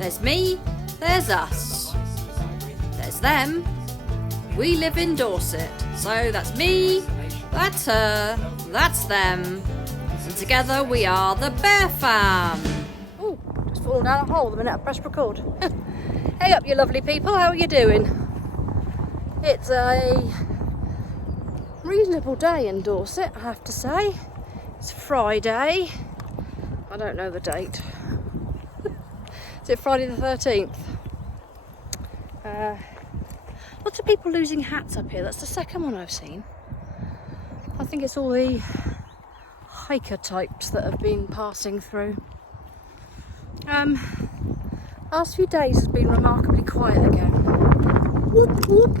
There's me, there's us. There's them. We live in Dorset. So that's me, that's her, that's them. And together we are the Bear Fam. Oh, just fallen down a hole the minute I pressed record. Hey up, you lovely people, how are you doing? It's a reasonable day in Dorset, I have to say. It's Friday. I don't know the date. Is it Friday the 13th? Lots of people losing hats up here. That's the second one I've seen. I think it's all the hiker types that have been passing through. Last few days has been remarkably quiet again. Whoop, whoop.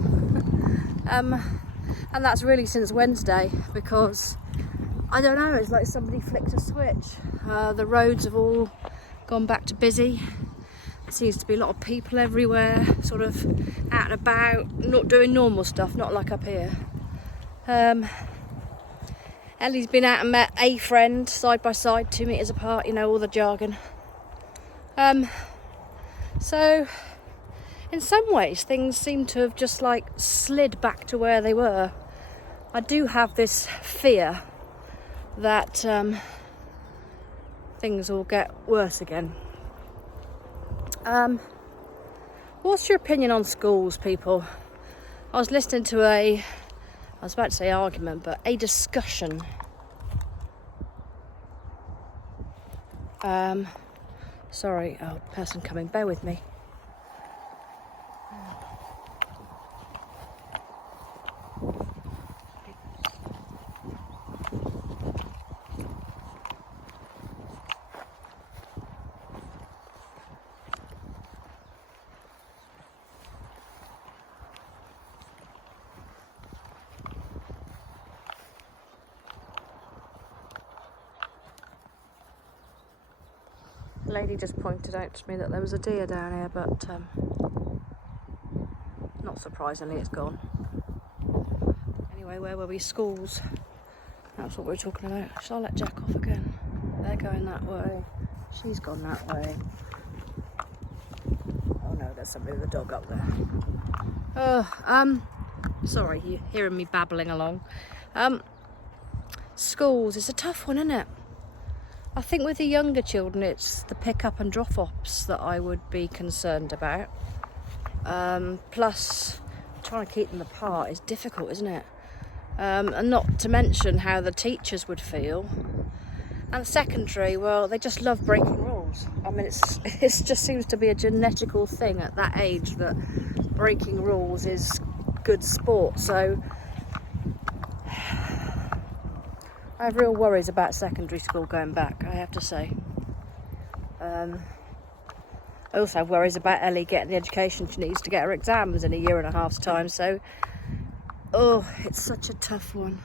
And that's really since Wednesday, because I don't know, it's like somebody flicked a switch. The roads have all gone back to busy. There seems to be a lot of people everywhere, sort of out and about, not doing normal stuff, not like up here. Ellie's been out and met a friend side by side, 2 meters apart, you know, all the jargon. So in some ways things seem to have just like slid back to where they were. I do have this fear that things will get worse again. What's your opinion on schools, people? I was listening to I was about to say argument, but a discussion. Sorry, person coming, bear with me. The lady just pointed out to me that there was a deer down here, but not surprisingly it's gone. Anyway, where were we? Schools. That's what we were talking about. Shall I let Jack off again? They're going that way. She's gone that way. Oh no, there's somebody with a dog up there. Sorry, you're hearing me babbling along. Schools, it's a tough one, isn't it? I think with the younger children, it's the pick-up and drop-offs that I would be concerned about. Plus, trying to keep them apart is difficult, isn't it? And not to mention how the teachers would feel. And secondary, well, they just love breaking rules. I mean, it just seems to be a genetical thing at that age that breaking rules is good sport. So I have real worries about secondary school going back, I have to say. I also have worries about Ellie getting the education she needs to get her exams in a year and a half's time. So, it's such a tough one.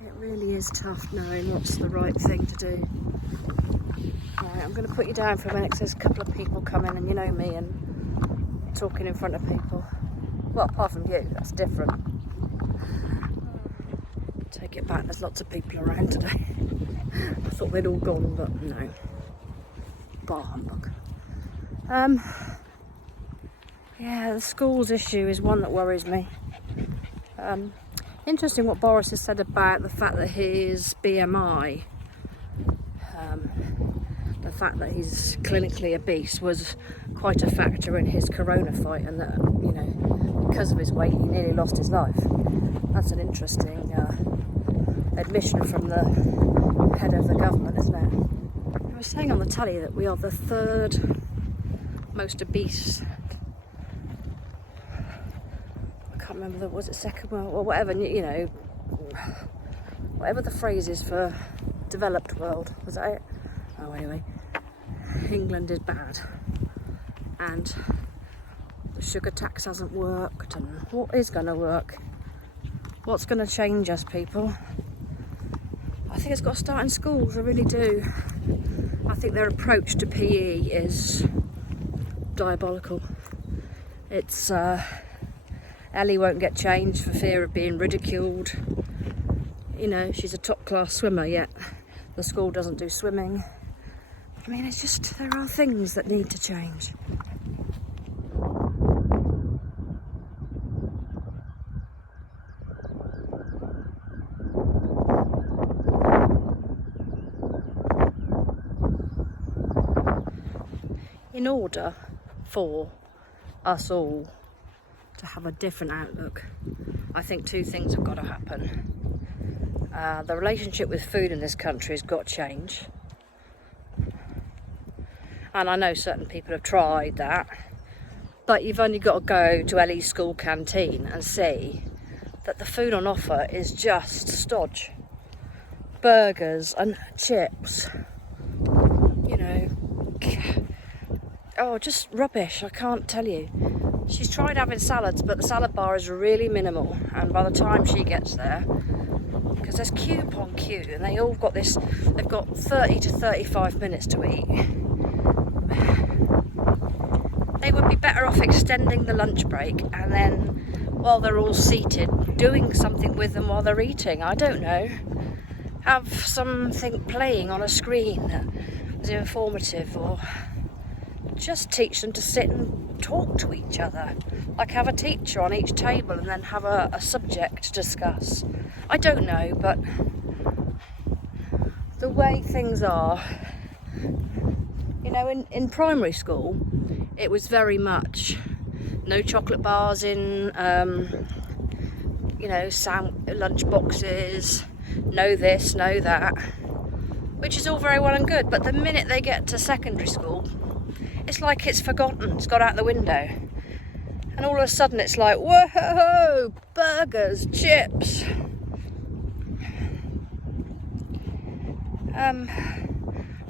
It really is tough knowing what's the right thing to do. Right, I'm going to put you down for a minute because there's a couple of people coming, and you know me and talking in front of people. Well, apart from you, that's different. Take it back, there's lots of people around today. I thought they'd all gone, but no. Bar humbug. Yeah, the schools issue is one that worries me. Interesting what Boris has said about the fact that his BMI, the fact that he's clinically obese, was quite a factor in his corona fight, and that, you know, because of his weight he nearly lost his life. That's an interesting admission from the head of the government, isn't it? I was saying on the telly that we are the third most obese. I can't remember, was it second world or whatever, you know, whatever the phrase is for developed world, was that it? Oh, anyway, England is bad, and the sugar tax hasn't worked, and what is going to work? What's going to change us, people? I think it's got to start in schools, I really do. I think their approach to PE is diabolical. It's Ellie won't get changed for fear of being ridiculed. You know, she's a top class swimmer, yet the school doesn't do swimming. I mean, it's just, there are things that need to change. In order for us all to have a different outlook, I think two things have got to happen. The relationship with food in this country has got to change. And I know certain people have tried that, but you've only got to go to Ellie's school canteen and see that the food on offer is just stodge. Burgers and chips, you know, oh, just rubbish, I can't tell you. She's tried having salads, but the salad bar is really minimal, and by the time she gets there, because there's queue upon queue, and they all got this, they've got 30 to 35 minutes to eat. They would be better off extending the lunch break, and then while they're all seated, doing something with them while they're eating. I don't know. Have something playing on a screen that was informative, or just teach them to sit and talk to each other. Like have a teacher on each table and then have a subject to discuss. I don't know, but the way things are, you know, in primary school, it was very much no chocolate bars in, you know, lunch boxes, no this, no that, which is all very well and good. But the minute they get to secondary school, it's like it's forgotten, it's got out the window. And all of a sudden it's like, whoa, burgers, chips,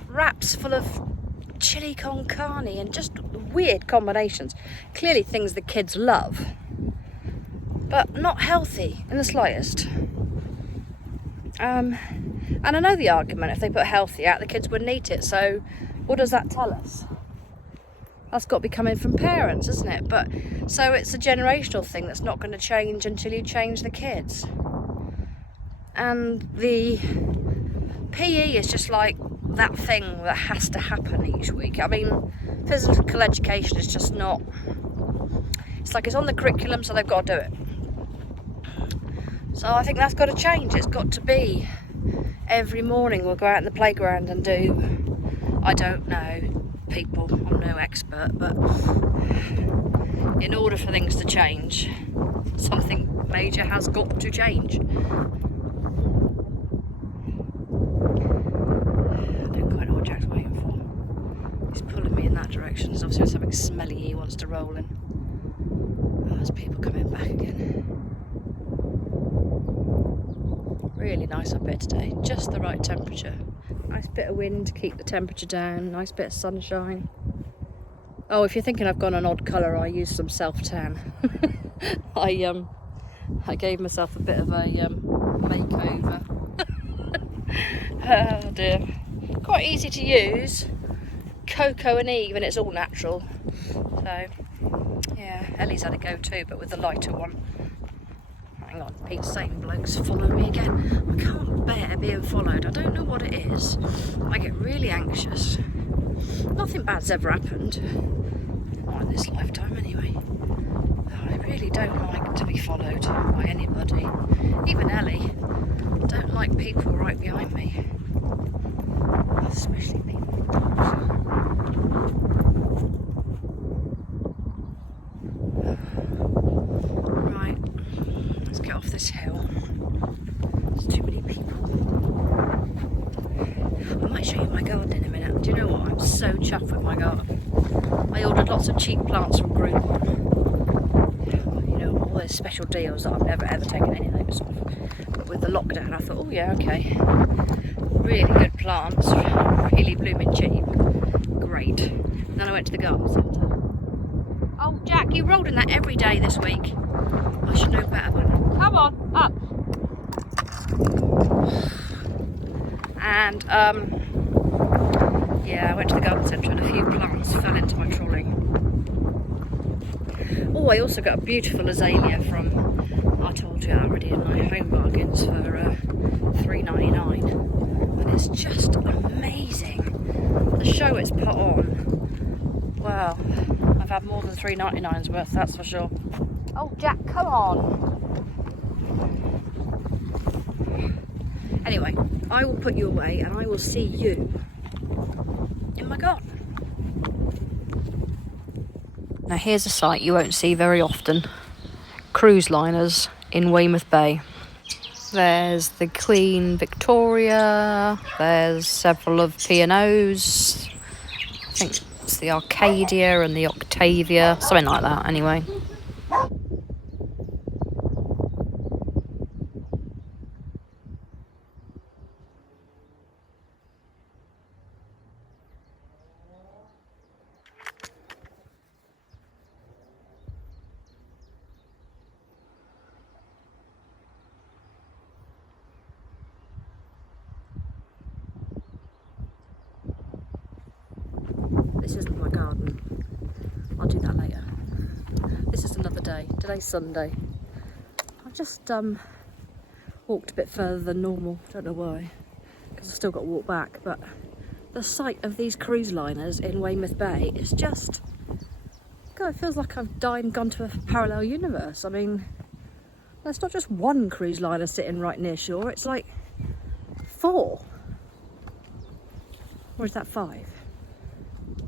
wraps full of chili con carne, and just weird combinations. Clearly things the kids love, but not healthy in the slightest. And I know the argument, if they put healthy out, the kids wouldn't eat it. So what does that tell us? That's got to be coming from parents, isn't it? But so it's a generational thing that's not going to change until you change the kids. And the PE is just like that thing that has to happen each week. I mean, physical education is just not, it's like it's on the curriculum, so they've got to do it. So I think that's got to change. It's got to be every morning we'll go out in the playground and do, I don't know, people, I'm no expert, but in order for things to change, something major has got to change. I don't quite know what Jack's waiting for. He's pulling me in that direction. There's obviously something smelly he wants to roll in. Oh, there's people coming back again. Really nice up here today, just the right temperature. Nice bit of wind to keep the temperature down, nice bit of sunshine. Oh, if you're thinking I've gone an odd colour, I used some self-tan. I gave myself a bit of a makeover. Oh dear. Quite easy to use. Cocoa and Eve, and it's all natural. So, yeah, Ellie's had a go too, but with the lighter one. Hang on, Pete's saying bloke's following me again. I can't bear being followed. I don't know what it is. I get really anxious. Nothing bad's ever happened. Not in this lifetime anyway. I really don't like to be followed by anybody. Even Ellie. I don't like people right behind me. Especially people with dogs. Right. Let's get off this hill. There's too many people. I might show you my garden in a minute. Do you know what? I'm so chuffed with my garden. I ordered lots of cheap plants from Groupon. You know, all those special deals that I've never ever taken any notice of. But with the lockdown, I thought, oh yeah, okay. Really good plants, really blooming cheap. Great. And then I went to the garden centre. Oh, Jack, you rolled in that every day this week. I should know better by now. Come on, up. And, yeah, I went to the garden centre and a few plants fell into my trolley. Oh, I also got a beautiful azalea from, I told you that already in my home bargains, for $3.99. And it's just amazing. the show it's put on, well, I've had more than $3.99's worth, that's for sure. Oh, Jack, come on. Anyway, I will put you away and I will see you in my garden. Now here's a sight you won't see very often. Cruise liners in Weymouth Bay. There's the Queen Victoria, there's several of P&O's, I think it's the Arcadia and the Octavia, something like that anyway. This isn't my garden. I'll do that later. This is another day. Today's Sunday. I've just walked a bit further than normal. Don't know why, because I've still got to walk back. But the sight of these cruise liners in Weymouth Bay is just... God, it feels like I've died and gone to a parallel universe. I mean, there's not just one cruise liner sitting right near shore. It's like 4. Or is that 5?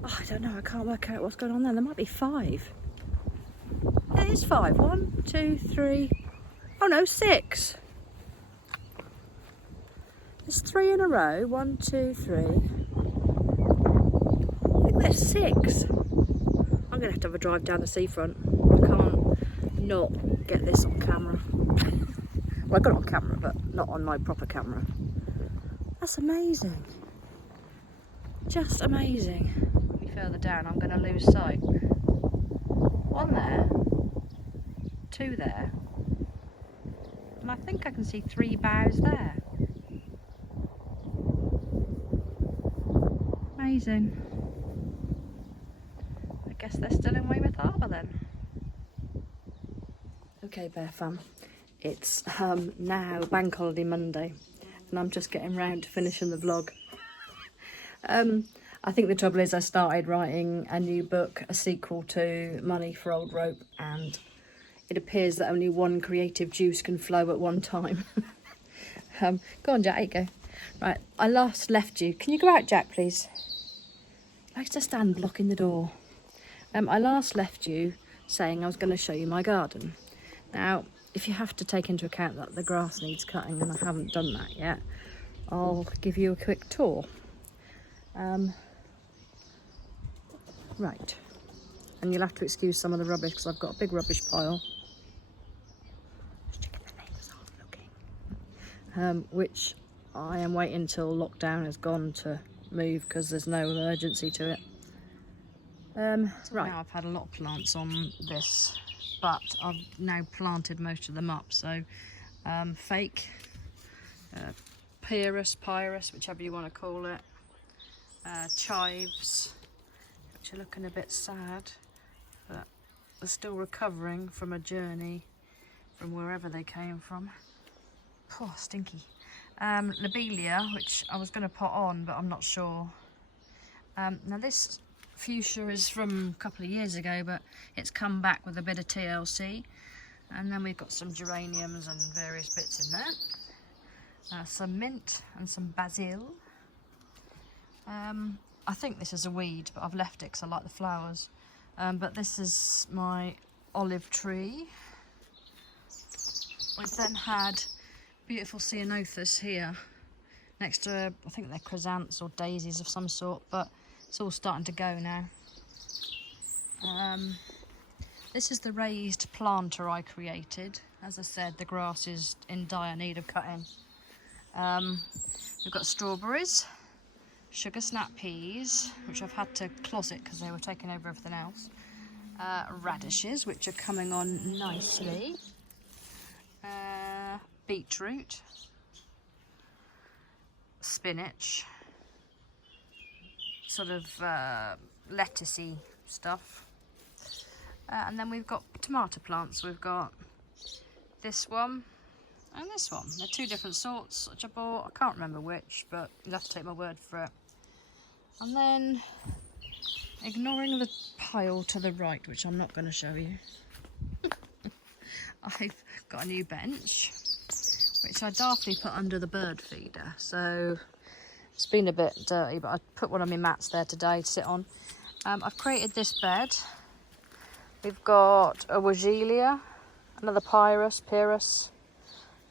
Oh, I don't know, I can't work out what's going on there. There might be 5. It is 5. 1, 2, 3. Oh no, 6. There's 3 in a row. 1, 2, 3. I think there's 6. I'm going to have a drive down the seafront. I can't not get this on camera. Well, I got it on camera, but not on my proper camera. That's amazing. Just amazing. Further down, I'm going to lose sight. 1 there, 2 there, and I think I can see 3 bows there. Amazing. I guess they're still in Weymouth Harbour then. Okay, Bear Fam, it's now Bank Holiday Monday, and I'm just getting round to finishing the vlog. I think the trouble is I started writing a new book, a sequel to Money for Old Rope, and it appears that only one creative juice can flow at one time. Go on, Jack, there you go. Right, I last left you. Can you go out, Jack, please? He likes to stand blocking the door. I last left you saying I was going to show you my garden. Now, if you have to take into account that the grass needs cutting and I haven't done that yet, I'll give you a quick tour. Right, and you'll have to excuse some of the rubbish because I've got a big rubbish pile. Just checking the neighbours aren't looking. Which I am waiting till lockdown has gone to move because there's no emergency to it. Right, now I've had a lot of plants on this, but I've now planted most of them up. So fake, pyrus, whichever you want to call it, chives, which are looking a bit sad, but they're still recovering from a journey from wherever they came from. Poor stinky. Lobelia, which I was going to put on, but I'm not sure. Now this fuchsia is from a couple of years ago, but it's come back with a bit of TLC. And then we've got some geraniums and various bits in there. Some mint and some basil. I think this is a weed, but I've left it because I like the flowers. But this is my olive tree. We've then had beautiful ceanothus here next to, I think they're chrysanthemums or daisies of some sort, but it's all starting to go now. This is the raised planter I created. As I said, the grass is in dire need of cutting. We've got strawberries, sugar snap peas, which I've had to closet because they were taking over everything else. Radishes, which are coming on nicely. Beetroot, spinach, sort of lettucey stuff. And then we've got tomato plants. We've got this one and this one. They're two different sorts which I bought. I can't remember which, but you'll have to take my word for it. And then, ignoring the pile to the right, which I'm not going to show you, I've got a new bench, which I daftly put under the bird feeder. So it's been a bit dirty, but I put one of my mats there today to sit on. I've created this bed. We've got a Wagelia, another Pyrus,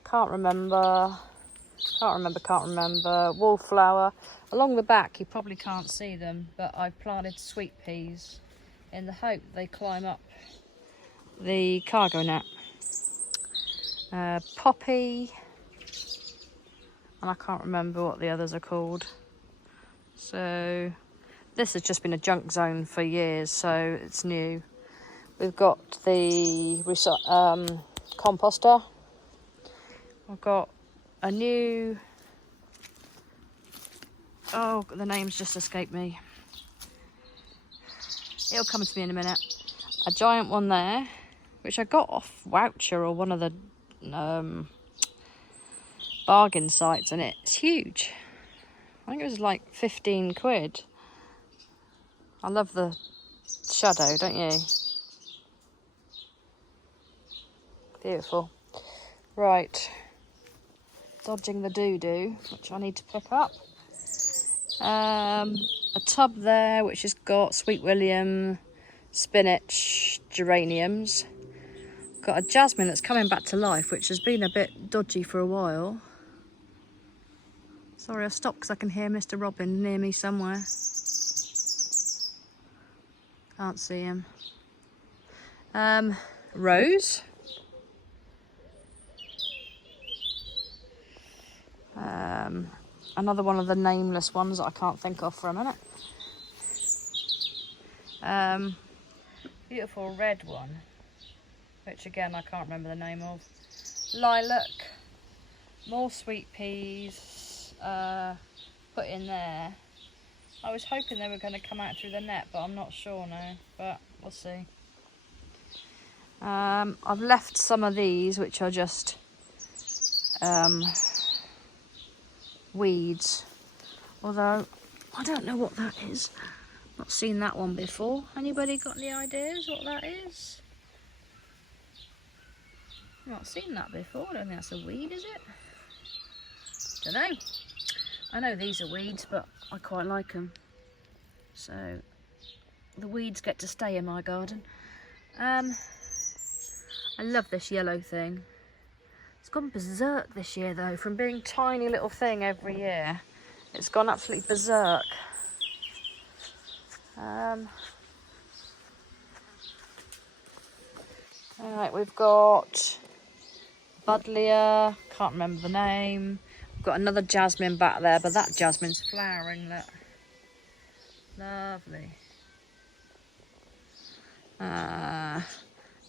can't remember, wallflower. Along the back, you probably can't see them, but I've planted sweet peas in the hope they climb up the cargo net. Poppy, and I can't remember what the others are called. So this has just been a junk zone for years, so it's new. We've got the composter. I've got a new, oh, the names just escaped me. It'll come to me in a minute. A giant one there, which I got off Voucher or one of the bargain sites, and it's huge. I think it was like 15 quid. I love the shadow, don't you? Beautiful. Right. Dodging the doo-doo, which I need to pick up. A tub there, which has got Sweet William, spinach, geraniums. Got a jasmine that's coming back to life, which has been a bit dodgy for a while. Sorry, I stopped because I can hear Mr. Robin near me somewhere. Can't see him. Rose. Another one of the nameless ones that I can't think of for a minute. Beautiful red one, which again I can't remember the name of. Lilac, more sweet peas put in there. I was hoping they were going to come out through the net, but I'm not sure now, but we'll see. I've left some of these, which are just weeds, although I don't know what that is. Not seen that one before. Anybody got any ideas what that is? Not seen that before. I don't think that's a weed, is it? Don't know. I know these are weeds, but I quite like them. So the weeds get to stay in my garden. I love this yellow thing. It's gone berserk this year though, from being tiny little thing every year. It's gone absolutely berserk. Alright, we've got Buddleia, can't remember the name. We've got another jasmine back there, but that jasmine's flowering, look. Lovely.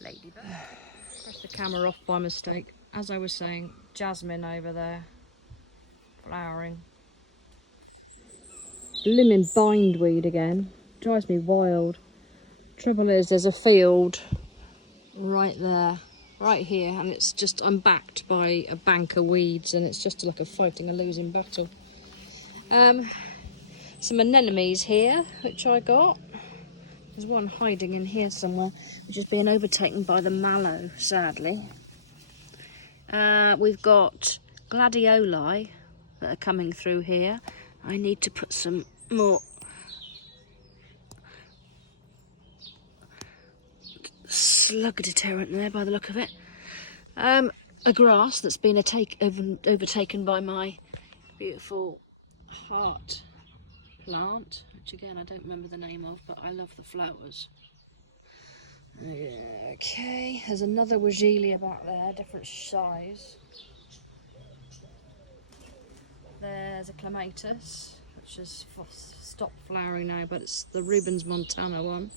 Ladybird. Pressed the camera off by mistake. As I was saying, jasmine over there, flowering. Blooming bindweed again. Drives me wild. Trouble is, there's a field right there, right here, and it's just, I'm backed by a bank of weeds, and it's just like fighting a losing battle. Some anemones here, which I got. There's one hiding in here somewhere, which is being overtaken by the mallow, sadly. We've got gladioli that are coming through here. I need to put some more slug deterrent there by the look of it. A grass that's been overtaken by my beautiful heart plant, which again I don't remember the name of, but I love the flowers. Okay, there's another Wagelia back there, different size. There's a clematis, which has stopped flowering now, but it's the Rubens Montana one.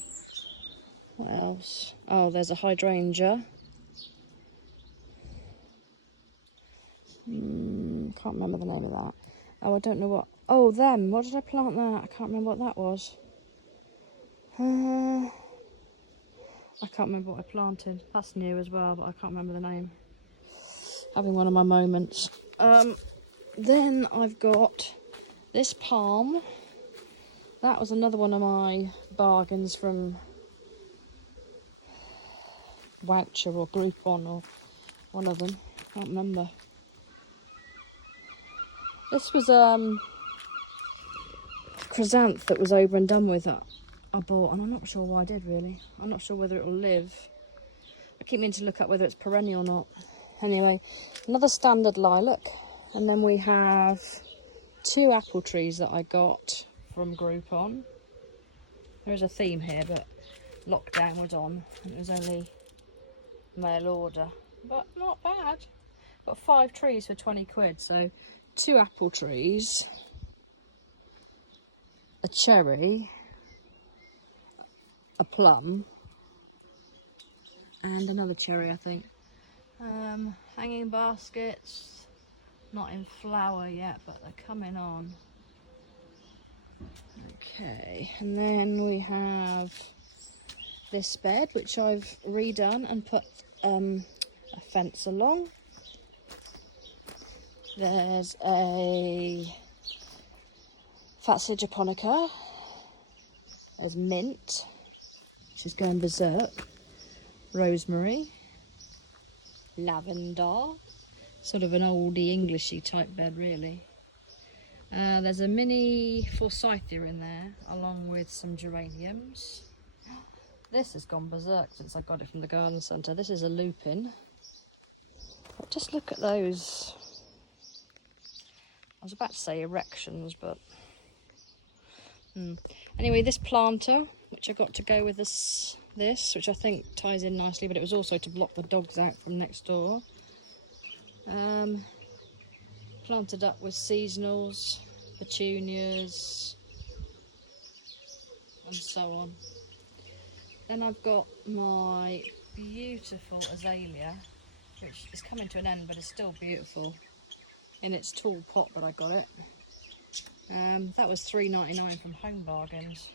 What else? Oh, there's a hydrangea. Can't remember the name of that. Oh, I don't know what. Oh, them. What did I plant there? I can't remember what that was. I can't remember what I planted. That's new as well, but I can't remember the name. Having one of my moments. Then I've got this palm, That was another one of my bargains from Voucher or Groupon or one of them. Can't remember. This was chrysanth that was over and done with that I bought, and I'm not sure why I did really. I'm not sure whether it will live. I keep meaning to look up whether it's perennial or not. Anyway, another standard lilac, and then we have 2 apple trees that I got from Groupon. There is a theme here, but lockdown was on and it was only mail order, but not bad. Got 5 trees for 20 quid, so 2 apple trees, a cherry, a plum, and another cherry, I think. Hanging baskets, not in flower yet, but they're coming on. Okay, and then we have this bed, which I've redone and put a fence along. There's a Fatsia japonica. There's mint, which is going berserk. Rosemary. Lavender. Sort of an oldie Englishy type bed, really. There's a mini forsythia in there, along with some geraniums. This has gone berserk since I got it from the garden centre. This is a lupin. But just look at those. I was about to say erections, but anyway, this planter, which I got to go with this, which I think ties in nicely, but it was also to block the dogs out from next door. Planted up with seasonals, petunias, and so on. Then I've got my beautiful azalea, which is coming to an end, but it's still beautiful in its tall pot, but I got it. That was $3.99 from Home Bargains.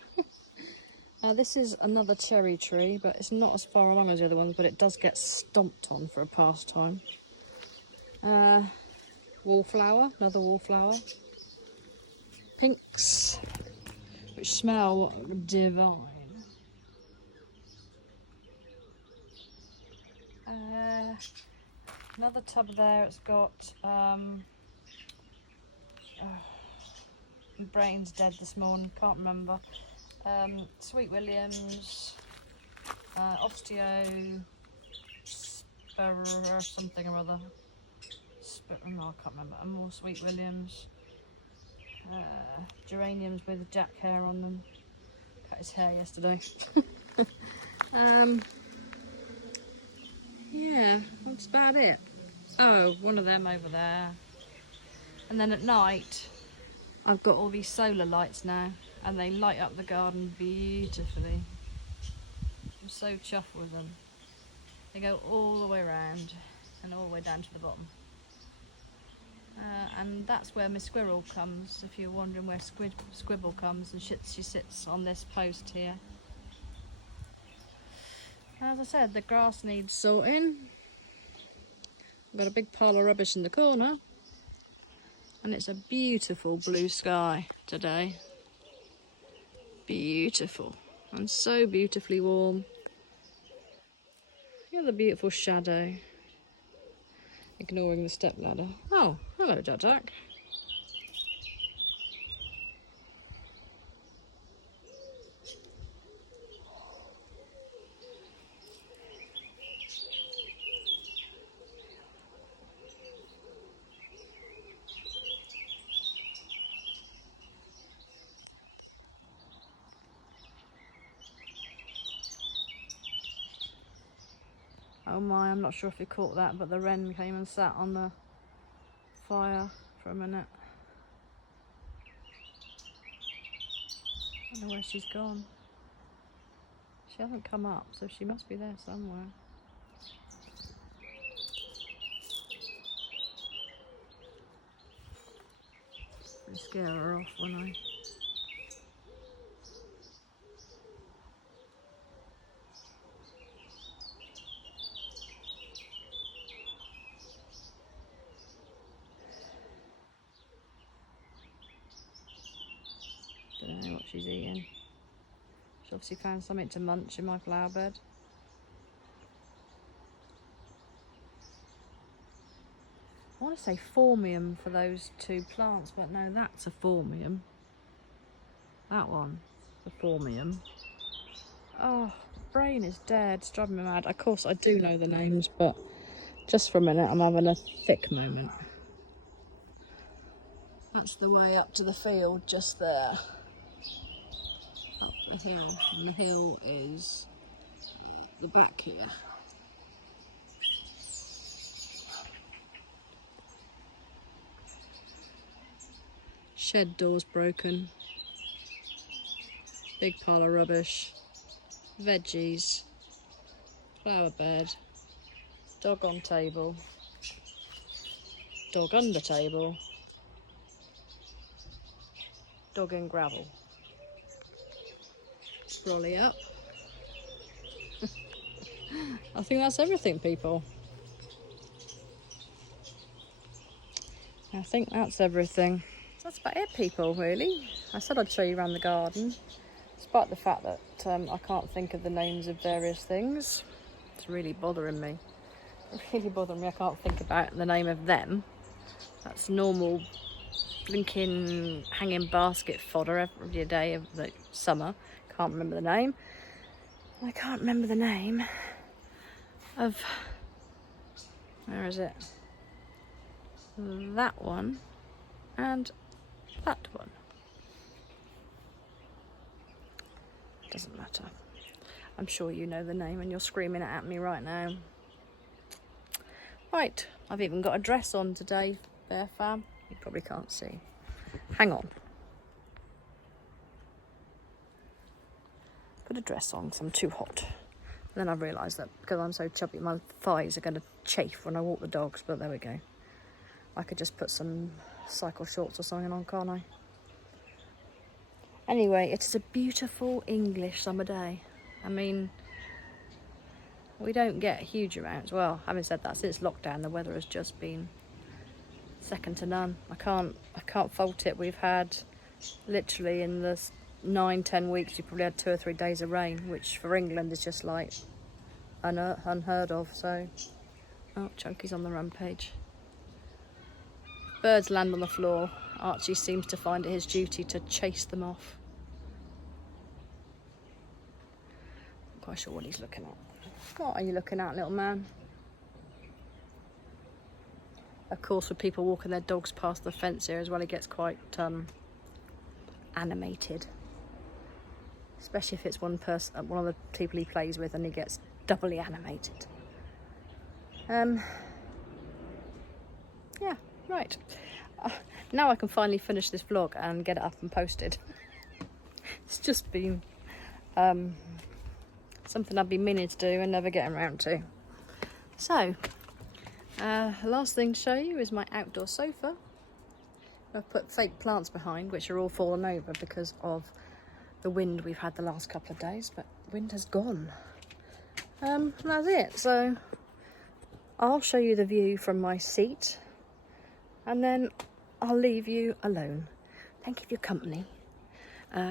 This is another cherry tree, but it's not as far along as the other ones, but it does get stomped on for a pastime. Wallflower, another wallflower. Pinks, which smell divine. Another tub there, it's got my brain's dead this morning, can't remember. Sweet Williams, Osteo, or something or other. No, I can't remember. And more Sweet Williams. Geraniums with jack hair on them. Cut his hair yesterday. Yeah, that's about it. Oh, one of them over there. And then at night, I've got all these solar lights now, and they light up the garden beautifully. I'm so chuffed with them. They go all the way around and all the way down to the bottom. And that's where my squirrel comes, if you're wondering where Squibble comes, and she sits on this post here. As I said, the grass needs sorting. I've got a big pile of rubbish in the corner, and it's a beautiful blue sky today. Beautiful, and so beautifully warm. Look at the beautiful shadow. Ignoring the stepladder. Oh, hello, Jack. Oh my, I'm not sure if you caught that, but the wren came and sat on the fire for a minute. I don't know where she's gone. She hasn't come up, so she must be there somewhere. I'll scare her off, won't I? Don't know what she's eating. She's obviously found something to munch in my flower bed. I want to say phormium for those two plants, but no, that's a phormium. That one, the phormium. Oh, brain is dead. It's driving me mad. Of course, I do know the names, but just for a minute, I'm having a thick moment. That's the way up to the field, just there. Up the hill. And the hill is the back here. Shed door's broken. Big pile of rubbish. Veggies. Flower bed. Dog on table. Dog under table. Dog in gravel. Brolly up. I think that's everything, people. I think that's everything. So that's about it, people, really. I said I'd show you around the garden, despite the fact that I can't think of the names of various things. It's really bothering me. It's really bothering me. I can't think about the name of them. That's normal blinking hanging basket fodder every day of the summer. Can't remember the name. I can't remember the name of, where is it? That one and that one. Doesn't matter. I'm sure you know the name and you're screaming it at me right now. Right, I've even got a dress on today, Bear Fam. You probably can't see. Hang on. Put a dress on because I'm too hot. And then I realised that because I'm so chubby, my thighs are going to chafe when I walk the dogs, but there we go. I could just put some cycle shorts or something on, can't I? Anyway, it is a beautiful English summer day. I mean, we don't get huge amounts. Well, having said that, since lockdown, the weather has just been second to none. I can't fault it. We've had literally in the 9-10 weeks, we probably had 2 or 3 days of rain, which for England is just like unheard of. So, oh, Chunky's on the rampage. Birds land on the floor. Archie seems to find it his duty to chase them off. Not quite sure what he's looking at. What are you looking at, little man? Of course, with people walking their dogs past the fence here as well, he gets quite animated. Especially if it's one of the people he plays with, and he gets doubly animated. Yeah, right. Now I can finally finish this vlog and get it up and posted. It's just been something I've been meaning to do and never getting around to. So, last thing to show you is my outdoor sofa. I've put fake plants behind, which are all fallen over because of the wind we've had the last couple of days, but wind has gone. That's it. So I'll show you the view from my seat and then I'll leave you alone. Thank you for your company.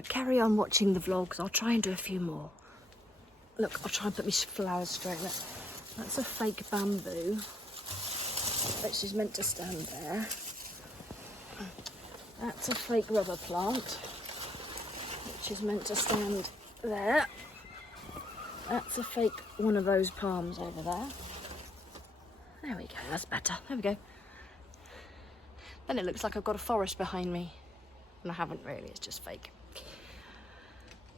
Carry on watching the vlogs. I'll try and do a few more. Look, I'll try and put my flowers straight. Look, that's a fake bamboo, which is meant to stand there. That's a fake rubber plant, which is meant to stand there. That's a fake one of those palms over there. There we go, that's better. There we go. Then it looks like I've got a forest behind me. And I haven't really, it's just fake.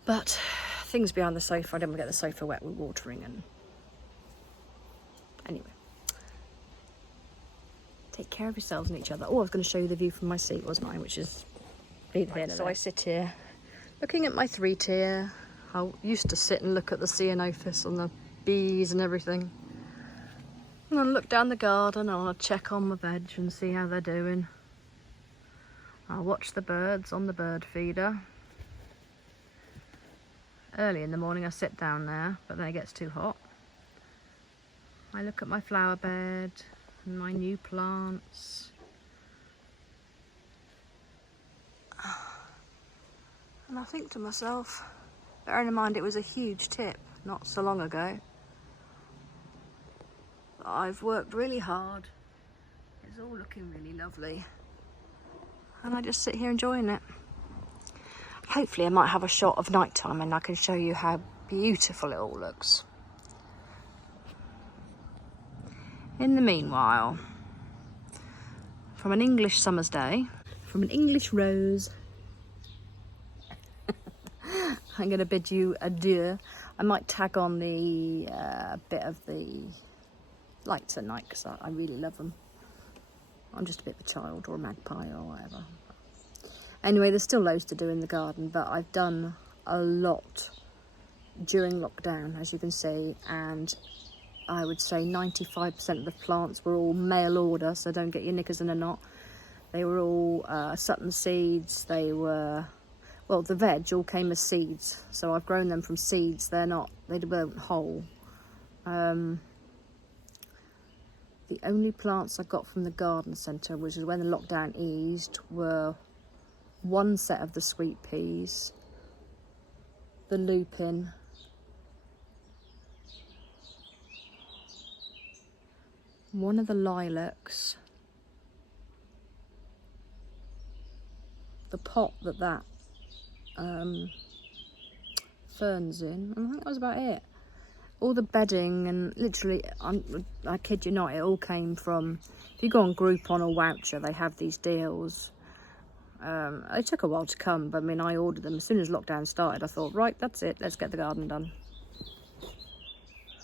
But things behind the sofa, I didn't want to get the sofa wet with watering and... Anyway. Take care of yourselves and each other. Oh, I was going to show you the view from my seat, wasn't I? Which is neither here nor there. So I sit here, looking at my 3-tier. I used to sit and look at the ceanothus and the bees and everything. And then look down the garden, and I'll check on my veg and see how they're doing. I'll watch the birds on the bird feeder. Early in the morning I sit down there, but then it gets too hot. I look at my flower bed and my new plants. And I think to myself, Bearing in mind it was a huge tip not so long ago. I've worked really hard. It's all looking really lovely. And I just sit here enjoying it. Hopefully I might have a shot of nighttime and I can show you how beautiful it all looks. In the meanwhile, from an English summer's day, from an English rose, I'm going to bid you adieu. I might tag on the bit of the lights at night because I really love them. I'm just a bit of a child or a magpie or whatever. Anyway, there's still loads to do in the garden, but I've done a lot during lockdown, as you can see, and I would say 95% of the plants were all mail order, so don't get your knickers in a knot. They were all Sutton seeds. They were, well, the veg all came as seeds, so I've grown them from seeds. They weren't whole. The only plants I got from the garden centre, which is when the lockdown eased, were one set of the sweet peas, the lupin, one of the lilacs, the pot that fern's in, and I think that was about it. All the bedding, and literally, I kid you not, it all came from, if you go on Groupon or Voucher, they have these deals. They took a while to come, but I mean, I ordered them as soon as lockdown started. I thought, right, that's it, let's get the garden done.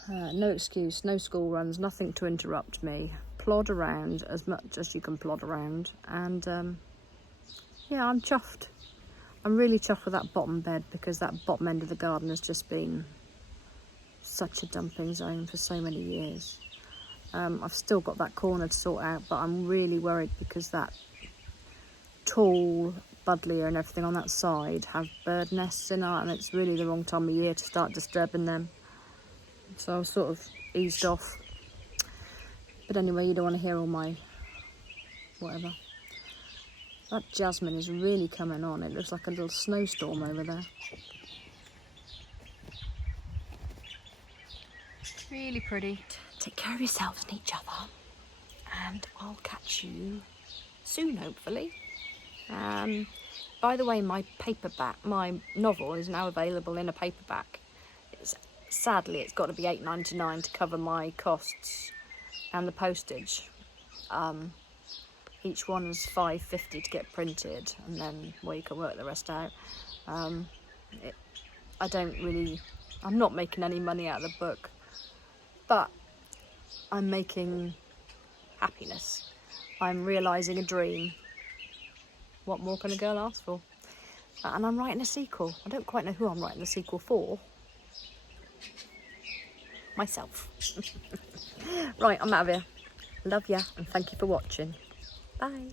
No excuse, no school runs, nothing to interrupt me. Plod around as much as you can plod around, and yeah, I'm chuffed. I'm really chuffed with that bottom bed, because that bottom end of the garden has just been such a dumping zone for so many years. I've still got that corner to sort out, but I'm really worried because that tall buddleia and everything on that side have bird nests in it, and it's really the wrong time of year to start disturbing them. So I was sort of eased off. But anyway, you don't want to hear all my whatever. That jasmine is really coming on. It looks like a little snowstorm over there. Really pretty. Take care of yourselves and each other. And I'll catch you soon, hopefully. By the way, my novel is now available in a paperback. Sadly, it's got to be $8.99 to cover my costs and the postage. Each one is $5.50 to get printed, and then, well, you can work the rest out. I'm not making any money out of the book, but I'm making happiness. I'm realising a dream. What more can a girl ask for? And I'm writing a sequel. I don't quite know who I'm writing the sequel for. Myself. Right, I'm out of here. Love ya, and thank you for watching. Bye.